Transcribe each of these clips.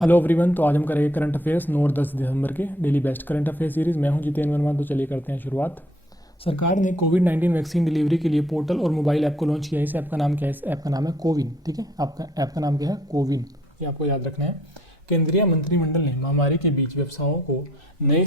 Hello everyone. तो आज हम करेंगे करंट अफेयर्स 9 और 10 दिसंबर के daily best current affair series. मैं हूं जितेंद्र वर्मा। तो चलिए करते हैं शुरुआत। सरकार ने कोविड-19 वैक्सीन डिलीवरी के लिए पोर्टल और मोबाइल ऐप को लॉन्च किया है। इस ऐप का नाम क्या है? इस ऐप का नाम है कोविन। ठीक है, आपका ऐप का नाम क्या है? कोविन। ये आपको याद रखना है। केंद्रीय मंत्रिमंडल ने महामारी के बीच व्यवसायों को नए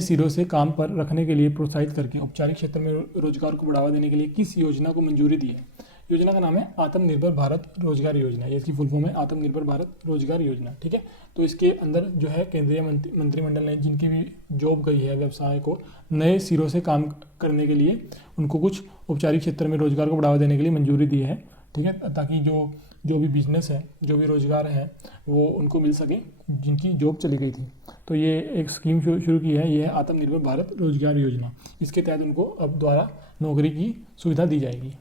सिरों से काम पर रखने के लिए प्रोत्साहित करके औपचारिक क्षेत्र में रोजगार को बढ़ावा देने के लिए किस योजना को मंजूरी दी है? योजना का नाम है आत्मनिर्भर भारत रोजगार योजना। ये इसकी फुल फॉर्म है आत्मनिर्भर भारत रोजगार योजना। ठीक है, तो इसके अंदर जो है केंद्रीय मंत्रिमंडल ने जिनकी भी जॉब गई है व्यवसाय को नए सिरों से काम करने के लिए उनको कुछ औपचारिक क्षेत्र में रोजगार को बढ़ावा देने के लिए मंजूरी दी है। ठीक है, ताकि जो भी बिजनेस है, जो भी रोजगार है, वो उनको मिल सके जिनकी जॉब चली गई थी। तो ये एक स्कीम शुरू की है, ये है आत्मनिर्भर भारत रोजगार योजना। इसके तहत उनको अब द्वारा नौकरी की सुविधा दी जाएगी।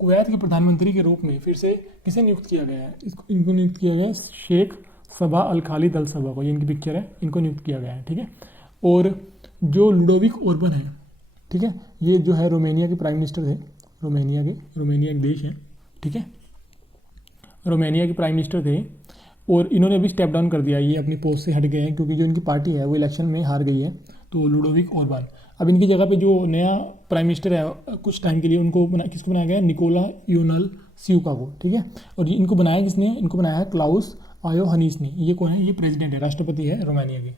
कुवैत के प्रधानमंत्री के रूप में फिर से किसे नियुक्त किया गया है? इनको नियुक्त किया गया है शेख सबा अल खालिद अल सबा को। ये इनकी पिक्चर है, इनको नियुक्त किया गया है। ठीक है, और जो लुडोविक ओर्बन है, ठीक है, ये जो है रोमानिया के प्राइम मिनिस्टर थे। रोमानिया एक देश है। ठीक है, रोमानिया के प्राइम मिनिस्टर थे और इन्होंने अभी स्टेप डाउन कर दिया। ये अपनी पोस्ट से हट गए हैं क्योंकि जो इनकी पार्टी है वो इलेक्शन में हार गई है। तो लुडोविक ओर्बान, अब इनकी जगह पे जो नया प्राइम मिनिस्टर है कुछ टाइम के लिए उनको किसको बनाया गया? निकोला योनल सियुका को। ठीक है, और इनको बनाया किसने? इनको बनाया है क्लाउस आयोहनीस ने। ये कौन है? ये प्रेसिडेंट है, राष्ट्रपति है रोमानिया के।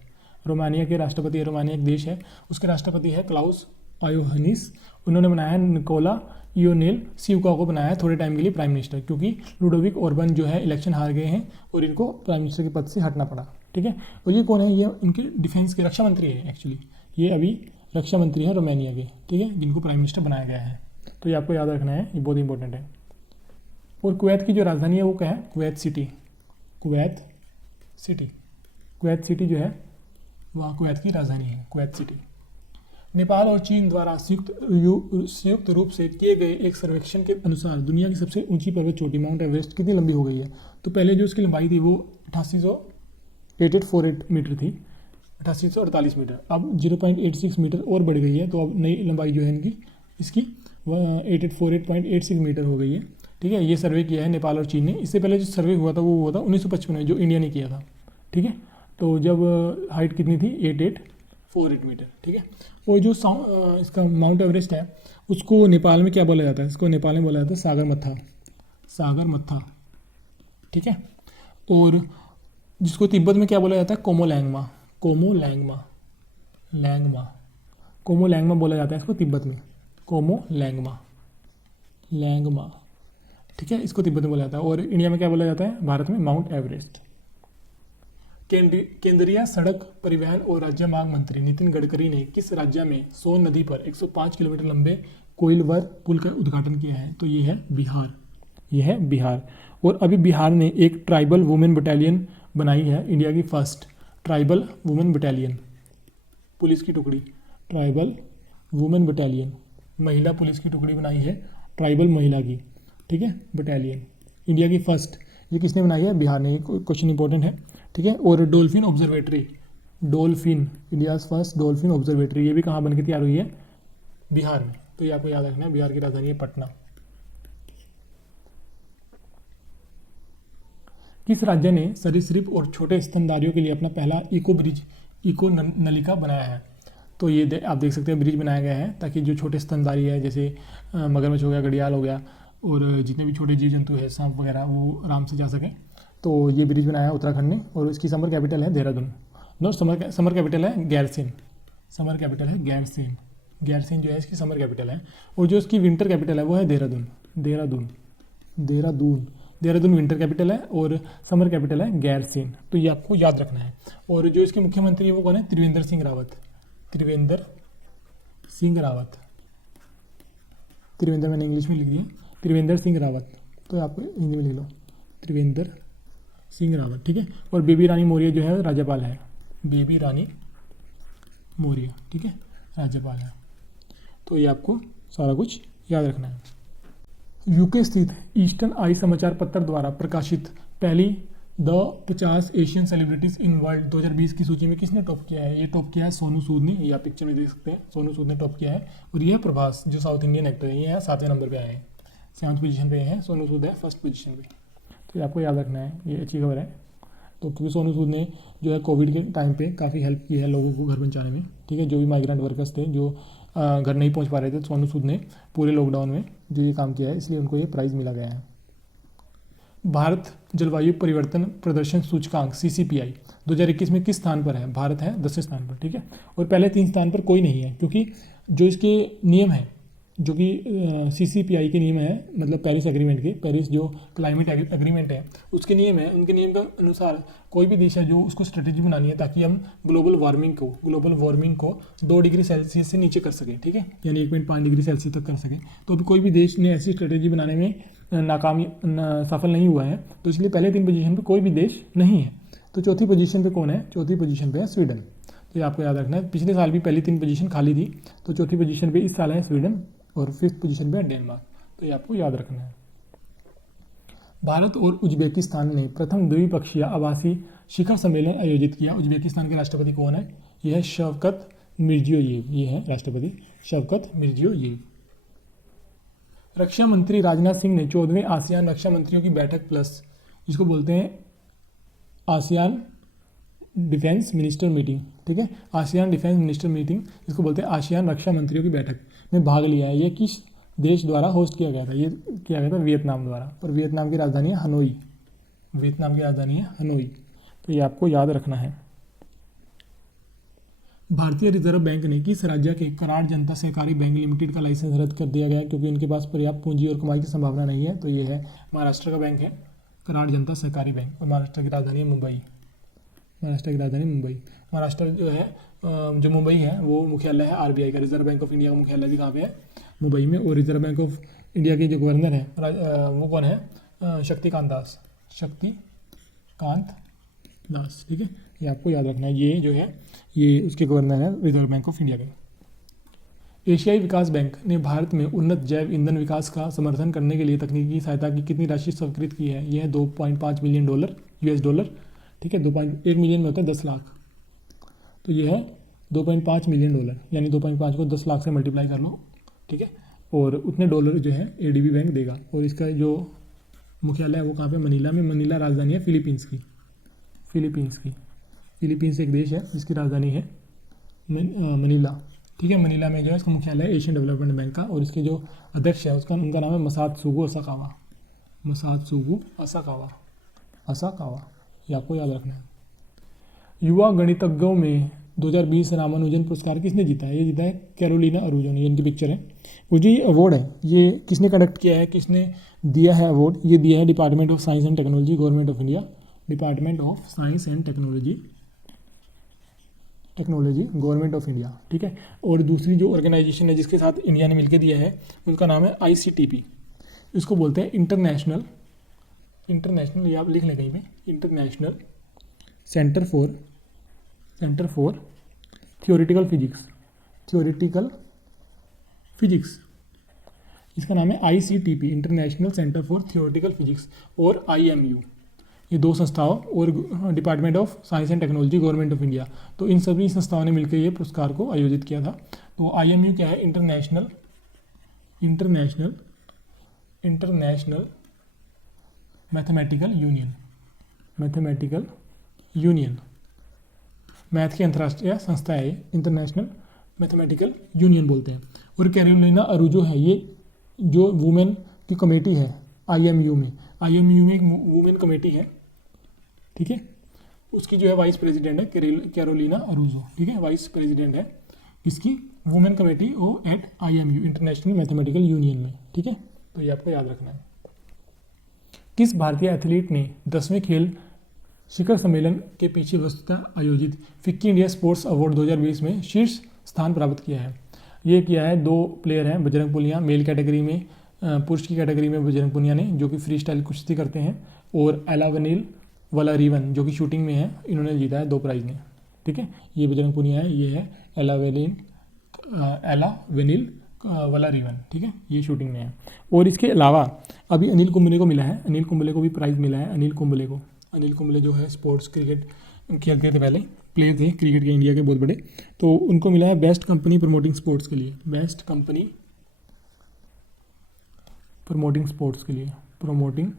रोमानिया के राष्ट्रपति है, रोमानिया एक देश है, उसके राष्ट्रपति है क्लाउस आयोहनीस। उन्होंने बनाया है निकोला योनेल सियुका को बनाया है थोड़े टाइम के लिए प्राइम मिनिस्टर, क्योंकि लुडोविक ओर्बन जो है इलेक्शन हार गए हैं और इनको प्राइम मिनिस्टर के पद से हटना पड़ा। ठीक है, और ये कौन है? ये इनके डिफेंस के रक्षा मंत्री है एक्चुअली। ये अभी रक्षा मंत्री हैं रोमानिया के। ठीक है, जिनको प्राइम मिनिस्टर बनाया गया है। तो ये आपको याद रखना है, ये बहुत इंपॉर्टेंट है। और कुवैत की जो राजधानी है वो क्या है? Kuwait city. कुवैत सिटी जो है वह कुवैत की राजधानी है, कुवैत सिटी। नेपाल और चीन द्वारा संयुक्त रूप से किए गए एक सर्वेक्षण के अनुसार दुनिया की सबसे ऊंची पर्वत चोटी माउंट एवरेस्ट कितनी लंबी हो गई है? तो पहले जो इसकी लंबाई थी वो 8848 मीटर थी, 8848 मीटर। अब 0.86 मीटर और बढ़ गई है। तो अब नई लंबाई जो है इसकी 8848.86 मीटर हो गई है। ठीक है, ये सर्वे किया है नेपाल और चीन ने। इससे पहले जो सर्वे हुआ था वो हुआ था 1955 में, जो इंडिया ने किया था। ठीक है, तो जब हाइट कितनी थी? 8848 मीटर। ठीक है, और जो इसका माउंट एवरेस्ट है उसको नेपाल में क्या बोला जाता है? इसको नेपाल में बोला जाता है सागरमत्था। ठीक है, और जिसको तिब्बत में क्या बोला जाता है? कोमोलैंगमा बोला जाता है इसको तिब्बत में, कोमोलैंगमा। ठीक है, इसको तिब्बत में बोला जाता है। और इंडिया में क्या बोला जाता है? भारत में माउंट एवरेस्ट। केंद्रीय सड़क परिवहन और राज्यमार्ग मंत्री नितिन गडकरी ने किस राज्य में सोन नदी पर 105 किलोमीटर लंबे कोइलवर पुल का उद्घाटन किया है? तो ये है बिहार। और अभी बिहार ने एक ट्राइबल वुमेन बटालियन बनाई है, इंडिया की first tribal women battalion, police की टुकड़ी, ट्राइबल वुमेन बटालियन, महिला पुलिस की टुकड़ी बनाई है, ट्राइबल महिला की। ठीक है, बटालियन, इंडिया की फर्स्ट। ये किसने बनाई है? बिहार ने। ये क्वेश्चन इंपॉर्टेंट है। ठीक है, और dolphin observatory, India's first dolphin observatory, ये भी कहाँ बन के तैयार हुई है? बिहार में। तो ये आपको याद रखना है, बिहार की राजधानी है पटना। किस राज्य ने सरीसृप और छोटे स्तनधारियों के लिए अपना पहला इको नलिका बनाया है? तो ये आप देख सकते हैं ब्रिज बनाया गया है ताकि जो छोटे स्तनधारी है, जैसे मगरमच्छ हो गया, घड़ियाल हो गया, और जितने भी छोटे जीव जंतु है, सांप वगैरह, वो आराम से जा सकें। तो ये ब्रिज बनाया है उत्तराखंड ने, और इसकी समर कैपिटल है देहरादून। समर कैपिटल है गैरसेन। गैरसेन जो है इसकी समर कैपिटल है। और जो इसकी विंटर कैपिटल है वो है देहरादून विंटर कैपिटल है, और समर कैपिटल है गैरसेन। तो ये आपको याद रखना है। और जो इसके मुख्यमंत्री है वो कौन है? त्रिवेंद्र सिंह रावत। त्रिवेंद्र मैंने इंग्लिश में लिख दिया, त्रिवेंद्र सिंह रावत। तो आपको हिंदी में लिख लो, त्रिवेंद्र सिंह रावत। ठीक है, और बेबी रानी मौर्य जो है राज्यपाल है, बेबी रानी मौर्य। ठीक है, राज्यपाल है। तो ये आपको सारा कुछ याद रखना है। यूके स्थित ईस्टर्न आई समाचार पत्र द्वारा प्रकाशित पहली the 50 Asian celebrities in world 2020 की सूची में किसने टॉप किया है? ये टॉप किया है सोनू सूद ने। ये आप पिक्चर में देख सकते हैं, सोनू सूद ने टॉप किया है। और ये है प्रभास, जो साउथ इंडियन एक्टर है, ये है 7वें नंबर पे आए हैं, 7वीं पोजीशन पे हैं। सोनू सूद है फर्स्ट पोजीशन पे। तो ये आपको याद रखना है, ये अच्छी खबर है। तो क्योंकि सोनू सूद ने जो है कोविड के टाइम पे काफ़ी हेल्प की है लोगों को घर पहुंचाने में, ठीक है। जो भी माइग्रेंट वर्कर्स थे जो घर नहीं पहुंच पा रहे थे, तो सोनू सूद ने पूरे लॉकडाउन में जो ये काम किया है, इसलिए उनको ये प्राइज़ मिला गया है। भारत जलवायु परिवर्तन प्रदर्शन सूचकांक CCPI 2021 में किस स्थान पर है? भारत है 10वें स्थान पर, ठीक है। और पहले 3 स्थान पर कोई नहीं है, क्योंकि जो इसके नियम है, जो कि CCPI के नियम है, मतलब पेरिस एग्रीमेंट के, पेरिस जो क्लाइमेट एग्रीमेंट है उसके नियम है, उनके नियम के अनुसार कोई भी देश है जो उसको स्ट्रेटेजी बनानी है ताकि हम ग्लोबल वार्मिंग को 2 डिग्री सेल्सियस से नीचे कर सकें, ठीक है, यानी 1.5 डिग्री सेल्सियस तक कर सकें। तो अभी कोई भी देश ने ऐसी स्ट्रेटेजी बनाने में सफल नहीं हुआ है, तो इसलिए पहले 3 पोजीशन पे कोई भी देश नहीं है। तो चौथी पोजीशन पे कौन है? चौथी पोजीशन पे है स्वीडन। तो ये आपको याद रखना है। पिछले साल भी पहली 3 पोजीशन खाली थी, तो चौथी पोजीशन पे इस साल है स्वीडन और 5th पोजीशन पे है डेनमार्क। तो ये आपको याद रखना है। भारत और उज्बेकिस्तान ने प्रथम द्विपक्षीय आवासीय शिखर सम्मेलन आयोजित किया। उज्बेकिस्तान के राष्ट्रपति कौन है? यह है शवकत मिर्जियोयेव। ये है राष्ट्रपति शवकत मिर्जियोयेव। रक्षा मंत्री राजनाथ सिंह ने 14वें आसियान रक्षा मंत्रियों की बैठक प्लस, जिसको बोलते हैं आसियान डिफेंस मिनिस्टर मीटिंग, ठीक है, आसियान डिफेंस मिनिस्टर मीटिंग, जिसको बोलते हैं आसियान रक्षा मंत्रियों की बैठक में भाग लिया है। ये किस देश द्वारा होस्ट किया गया था? ये किया गया था वियतनाम द्वारा, और वियतनाम की राजधानी है हनोई। वियतनाम की राजधानी है हनोई। तो ये आपको याद रखना है। भारतीय रिजर्व बैंक ने किस राज्य के करार जनता सहकारी बैंक लिमिटेड का लाइसेंस रद्द कर दिया गया है, क्योंकि इनके पास पर्याप्त पूंजी और कमाई की संभावना नहीं है? तो ये है महाराष्ट्र का बैंक है करार जनता सहकारी बैंक, और महाराष्ट्र की राजधानी है मुंबई। महाराष्ट्र की राजधानी मुंबई। महाराष्ट्र जो है जो मुंबई है वो मुख्यालय है RBI का। रिजर्व बैंक ऑफ इंडिया का मुख्यालय भी कहाँ पे है? मुंबई में। और रिजर्व बैंक ऑफ इंडिया के जो गवर्नर हैं वो कौन है? शक्तिकांत दास। शक्तिकांत दास, ठीक है, ये आपको याद रखना है। ये जो है ये उसके गवर्नर है रिजर्व बैंक ऑफ इंडिया के। एशियाई विकास बैंक ने भारत में उन्नत जैव ईंधन विकास का समर्थन करने के लिए तकनीकी सहायता की कितनी राशि स्वीकृत की है? यह है $2.5 मिलियन US, ठीक है। 2.1 मिलियन में होता है 10 लाख, तो ये है $2.5 मिलियन, यानी 2.5 को 10 लाख से मल्टीप्लाई कर लो, ठीक है, और उतने डॉलर जो है ADB बैंक देगा। और इसका जो मुख्यालय है वो कहाँ पे? मनीला में। मनीला राजधानी है फिलीपींस की। फिलीपींस एक देश है जिसकी राजधानी है मनीला, ठीक है। मनीला में जो है इसका मुख्यालय है एशियन डेवलपमेंट बैंक का, और इसके जो अध्यक्ष है उनका नाम है मसात्सुगो असाकावा। ये आपको याद रखना है। युवा गणितज्ञों में 2020 रामानुजन पुरस्कार किसने जीता है? ये जीता है कैरोलिना अरूजो ने। ये इनकी पिक्चर है। वो जो ये अवार्ड है ये किसने कंडक्ट किया है, किसने दिया है अवार्ड? ये दिया है department of science and technology, government of India. Department of science and technology government of India, ठीक है। और दूसरी जो ऑर्गेनाइजेशन है जिसके साथ इंडिया ने मिलकर दिया है उनका नाम है ICTP। इसको बोलते हैं इंटरनेशनल, ये आप लिख लें कहीं पे, international centre for theoretical physics. इसका नाम है ICTP, international centre for theoretical physics. और IMU, ये 2 संस्थाओं, और department of science and technology government of India. तो इन सभी संस्थाओं ने मिलकर ये पुरस्कार को आयोजित किया था। तो IMU क्या है? इंटरनेशनल मैथमेटिकल यूनियन, मैथ की अंतर्राष्ट्रीय संस्था है, इंटरनेशनल मैथमेटिकल यूनियन बोलते हैं। और कैरोलिना अरूजो है, ये जो वुमेन की कमेटी है IMU में एक वुमेन कमेटी है, ठीक है, उसकी जो है वाइस प्रेसिडेंट है कैरोलिना अरूजो, ठीक है, वाइस प्रेसिडेंट है इसकी वुमेन कमेटी वो at IMU, International Mathematical Union में, ठीक है। तो ये आपको याद रखना है। किस भारतीय एथलीट ने 10वें खेल शिखर सम्मेलन के पीछे वस्तुतः आयोजित फिक्की इंडिया स्पोर्ट्स अवार्ड 2020 में शीर्ष स्थान प्राप्त किया है? ये किया है 2 प्लेयर हैं, बजरंग पुनिया मेल कैटेगरी में, पुरुष की कैटेगरी में बजरंग पुनिया ने जो कि फ्री स्टाइल कुश्ती करते हैं, और एलावेनिल वलारीवन जो कि शूटिंग में है, इन्होंने जीता है 2 प्राइज ने, ठीक है। ये बजरंग पुनिया है, ये है एलावेनिल वलारीवन, ठीक है, ये शूटिंग में है। और इसके अलावा अभी अनिल कुंबले को मिला है, अनिल कुंबले को भी प्राइज़ मिला है। अनिल कुंबले जो है स्पोर्ट्स क्रिकेट खेलते थे, पहले प्लेयर थे क्रिकेट के इंडिया के बहुत बड़े, तो उनको मिला है बेस्ट कंपनी प्रमोटिंग स्पोर्ट्स के लिए, बेस्ट कंपनी प्रमोटिंग स्पोर्ट्स के लिए, प्रमोटिंग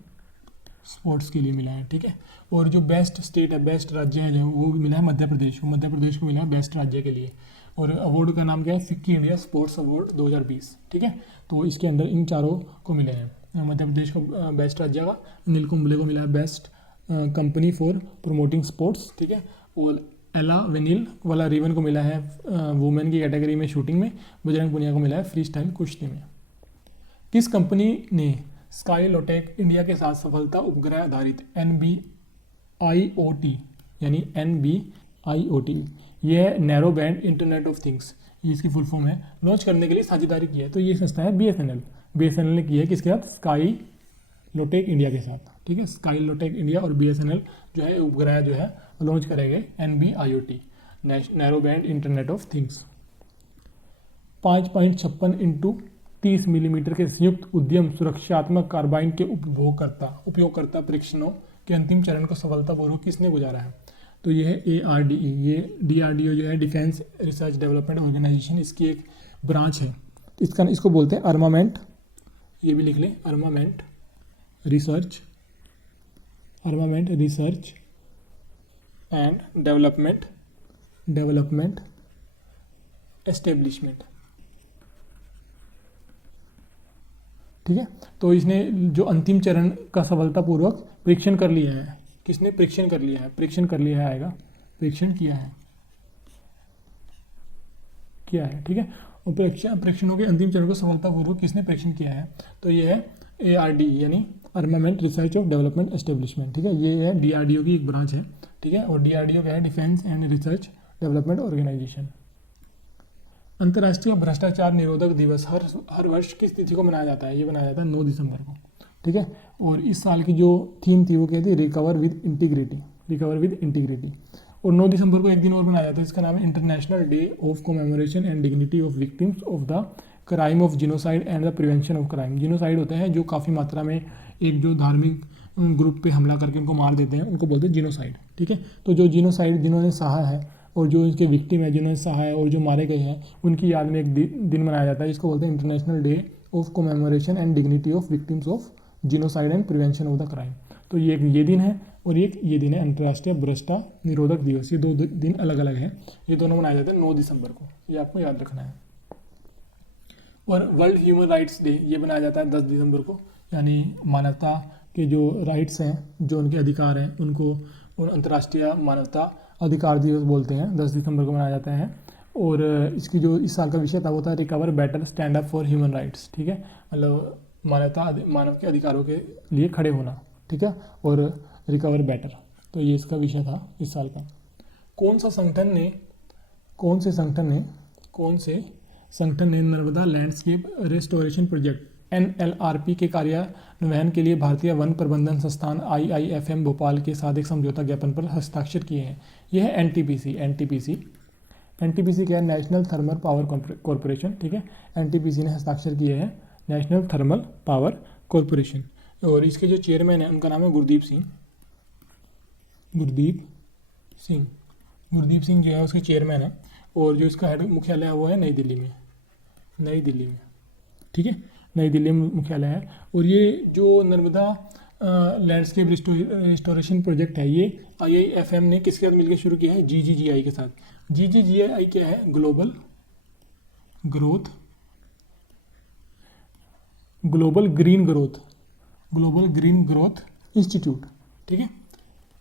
स्पोर्ट्स के लिए मिला है, ठीक है। और जो बेस्ट स्टेट है, बेस्ट राज्य है जो, वो भी मिला है मध्य प्रदेश को। मध्य प्रदेश को मिला है बेस्ट राज्य के लिए। और अवार्ड का नाम क्या है, फिक्की इंडिया स्पोर्ट्स अवार्ड 2020, ठीक है। तो इसके अंदर इन चारों को मिले हैं। मध्य प्रदेश को बेस्ट राज्य का, अनिल कुंबले को मिला है best company for promoting sports, ठीक है। और एला वेनिल वाला रिवन को मिला है वुमेन की कैटेगरी में शूटिंग में। बजरंग पुनिया को मिला है फ्री स्टाइल कुश्ती में। किस कंपनी ने स्काईलोटेक इंडिया के साथ सफलता उपग्रह आधारित NB-IoT यानी NB-IoT, यह narrow band internet of things, ये इसकी फुल फॉर्म है, लॉन्च करने के लिए साझेदारी की है? तो ये संस्था है BSNL ने की है किसके साथ, स्काईलोटेक इंडिया के साथ, ठीक है। स्काईलोटेक इंडिया और BSNL जो है उपग्रह जो है लॉन्च करेंगे NB-IoT, narrow band internet of things. 5.56 into 30 millimetre के संयुक्त उद्यम सुरक्षात्मक कार्बाइन के उपयोगकर्ता परीक्षणों के अंतिम चरण को सफलतापूर्वक किसने गुजारा है? तो ये है ARDE, ये DRDO जो है डिफेंस रिसर्च डेवलपमेंट ऑर्गेनाइजेशन, इसकी एक ब्रांच है। इसको बोलते हैं आर्मामेंट, ये भी लिख लें, armament research and development establishment, ठीक है। तो इसने जो अंतिम चरण का सफलतापूर्वक परीक्षण कर लिया है, किसने परीक्षण कर लिया है, आएगा, परीक्षण किया है, ठीक है। और परीक्षणों के अंतिम चरण को सफलतापूर्वक किसने परीक्षण किया है? तो ये है ARDE यानी armament research of development establishment, ठीक है। ये है DRDO की एक ब्रांच है, ठीक है। और DRDO क्या है, defence and research development organisation. अंतर्राष्ट्रीय भ्रष्टाचार निरोधक दिवस हर वर्ष किस तिथि को मनाया जाता है? ये मनाया जाता है 9 दिसंबर को, ठीक है। और इस साल की जो थीम थी वो क्या थी, रिकवर विद इंटीग्रिटी। और 9 दिसंबर को एक दिन और मनाया जाता है, इसका नाम है international day of commemoration and dignity of victims of the crime of genocide and the prevention of crime. Genocide होते हैं जो काफ़ी मात्रा में एक जो धार्मिक ग्रुप पे हमला करके उनको मार देते हैं, उनको बोलते हैं जिनोसाइड, ठीक है। तो जो जिनोसाइड जिन्होंने सहा है और जो इसके विक्टिम है जिन्होंने सहा है और जो मारे गए हैं, उनकी याद में एक दिन मनाया जाता है, जिसको बोलते हैं international day of commemoration and dignity of victims of genocide and prevention of the crime. तो ये दिन है और ये दिन है अंतर्राष्ट्रीय भ्रष्टाचार निरोधक दिवस। ये 2 दिन अलग अलग हैं, ये दोनों मनाए जाते हैं 9 दिसंबर को, ये आपको याद रखना है। और वर्ल्ड ह्यूमन राइट्स डे ये मनाया जाता है 10 दिसंबर को, यानी मानवता के जो राइट्स हैं, जो उनके अधिकार हैं, उनको अंतर्राष्ट्रीय मानवता अधिकार दिवस बोलते हैं, 10 दिसंबर को मनाया जाता है। और इसकी जो इस साल का विषय था वो था recover better stand up for human rights, ठीक है। मतलब मानव के अधिकारों के लिए खड़े होना, ठीक है, और रिकवर बेटर, तो ये इसका विषय था इस साल का। कौन से संगठन ने Narmada landscape restoration project NLRP के कार्यान्वयन के लिए भारतीय वन प्रबंधन संस्थान IIFM भोपाल के साथ एक समझौता ज्ञापन पर हस्ताक्षर किए हैं? यह है NTPC क्या है, नेशनल थर्मल पावर कॉरपोरेशन, ठीक है। NTPC ने हस्ताक्षर किए हैं, नेशनल थर्मल पावर कॉरपोरेशन। और इसके जो चेयरमैन हैं उनका नाम है गुरदीप सिंह जो है उसके चेयरमैन है। और जो इसका हेड मुख्यालय है वो है नई दिल्ली में, ठीक है, नई दिल्ली में मुख्यालय है। और ये जो नर्मदा लैंडस्केप रिस्टोरेशन प्रोजेक्ट है, ये IIFM ने किसके साथ मिलकर शुरू किया है? GGGI के साथ। GGGI क्या है? ग्लोबल ग्रीन ग्रोथ इंस्टीट्यूट, ठीक है,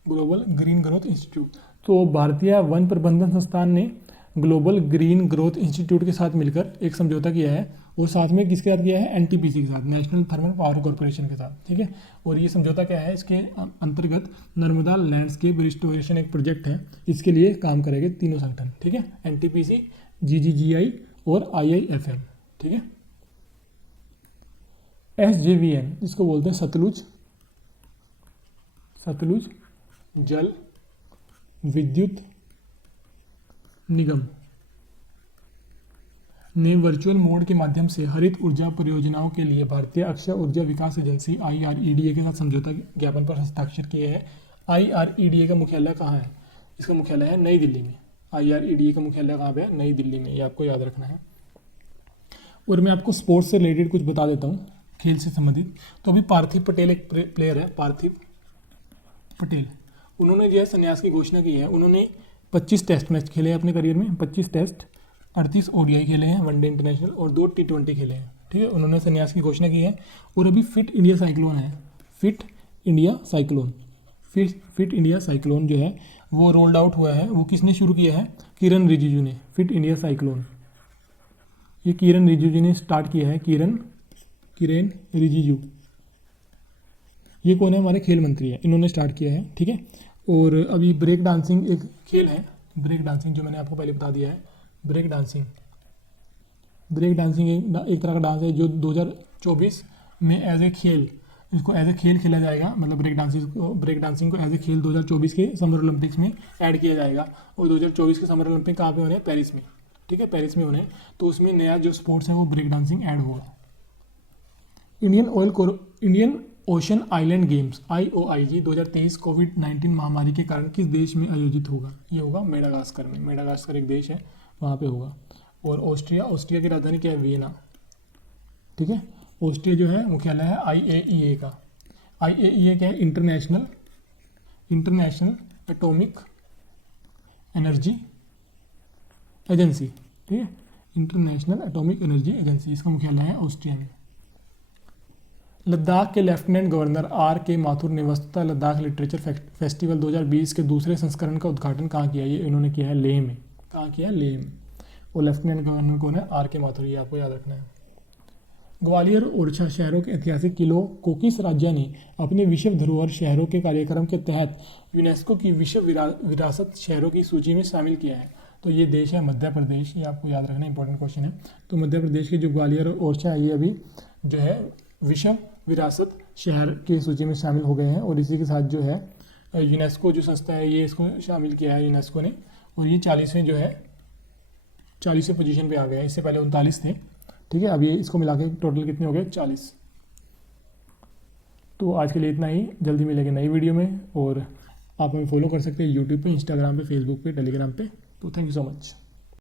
ग्लोबल ग्रीन ग्रोथ इंस्टीट्यूट। तो भारतीय वन प्रबंधन संस्थान ने ग्लोबल ग्रीन ग्रोथ इंस्टीट्यूट के साथ मिलकर एक समझौता किया है, और साथ में किसके साथ किया है? NTPC के साथ, नेशनल थर्मल पावर कॉरपोरेशन के साथ, ठीक है। और ये समझौता क्या है? इसके अंतर्गत नर्मदा लैंडस्केप रिस्टोरेशन एक प्रोजेक्ट है, इसके लिए काम करेंगे तीनों संगठन, ठीक है, NTPC, GGGI और IIFM, ठीक है। SJVN इसको बोलते हैं सतलुज जल विद्युत निगम ने वर्चुअल मोड के माध्यम से हरित ऊर्जा परियोजनाओं के लिए भारतीय अक्षय ऊर्जा विकास एजेंसी IREDA के साथ समझौता ज्ञापन पर हस्ताक्षर किए हैं। IREDA का मुख्यालय कहाँ है? इसका मुख्यालय है नई दिल्ली में। IREDA का मुख्यालय कहाँ पे है? नई दिल्ली में, ये आपको याद रखना है। और मैं आपको स्पोर्ट्स से रिलेटेड कुछ बता देता हूँ, खेल से संबंधित। तो अभी पार्थिव पटेल एक प्लेयर है, पार्थिव पटेल, उन्होंने जो है संन्यास की घोषणा की है। उन्होंने 25 टेस्ट मैच खेले हैं अपने करियर में, 25 टेस्ट, 38 ओडीआई खेले हैं, वनडे इंटरनेशनल, और 2 T20 खेले हैं। ठीक है, उन्होंने संन्यास की घोषणा की है। और अभी फिट इंडिया साइक्लोन है, fit India cyclone, fit India cyclone जो है वो रोल्ड आउट हुआ है। वो किसने शुरू किया है? किरण रिजिजू ने। फिट इंडिया साइक्लोन ये किरण रिजिजू ने स्टार्ट किया है। किरण रिजिजू, ये कौन है? हमारे खेल मंत्री है, इन्होंने स्टार्ट किया है। ठीक है, और अभी ब्रेक डांसिंग एक खेल है, ब्रेक डांसिंग जो मैंने आपको पहले बता दिया है। ब्रेक डांसिंग एक तरह का डांस है जो 2024 में एज ए खेल, इसको एज ए खेल खेला जाएगा। मतलब ब्रेक डांसिंग को एज ए खेल 2024 के समर ओलंपिक्स में ऐड किया जाएगा। और 2024 के समर ओलंपिक कहाँ पे होने हैं? पेरिस में। ठीक है, पेरिस में होने हैं। तो उसमें नया जो स्पोर्ट्स है वो ब्रेक डांसिंग ऐड होगा। Indian ocean island games IOIG 2023 कोविड-19 महामारी के कारण किस देश में आयोजित होगा? ये होगा मेडागास्कर में। मेडागास्कर एक देश है, वहाँ पे होगा। और ऑस्ट्रिया की राजधानी क्या है? वियना। ठीक है, ऑस्ट्रिया जो है मुख्यालय है IAEA का। IAEA क्या है? International atomic energy agency. ठीक है, इंटरनेशनल एटॉमिक एनर्जी एजेंसी, इसका मुख्यालय है ऑस्ट्रिया में। लद्दाख के लेफ्टिनेंट गवर्नर R.K. माथुर ने वस्तुतः लद्दाख लिटरेचर फेस्टिवल 2020 के दूसरे संस्करण का उद्घाटन कहाँ किया? ये इन्होंने किया है लेह में। कहाँ किया? लेह में। और लेफ्टिनेंट गवर्नर कौन है? R.K. माथुर, ये आपको याद रखना है। ग्वालियर और ओरछा शहरों के ऐतिहासिक किलों को किस राज्य ने अपने विश्व धरोहर शहरों के कार्यक्रम के तहत यूनेस्को की विश्व विरासत शहरों की सूची में शामिल किया है? तो ये देश है मध्य प्रदेश, ये आपको याद रखना, इंपॉर्टेंट क्वेश्चन है। तो मध्य प्रदेश के जो ग्वालियर और ओरछा है, ये अभी जो है विश्व विरासत शहर की सूची में शामिल हो गए हैं। और इसी के साथ जो है यूनेस्को जो संस्था है, ये इसको शामिल किया है यूनेस्को ने। और ये 40वें जो है 40वें पोजीशन पे आ गया है, इससे पहले 39 थे। ठीक है, अब ये इसको मिला के टोटल कितने हो गए? 40। तो आज के लिए इतना ही, जल्दी मिलेंगे नई वीडियो में। और आप हमें फॉलो कर सकते हैं यूट्यूब पे, इंस्टाग्राम पे, फेसबुक पे, टेलीग्राम पे। तो थैंक यू सो मच।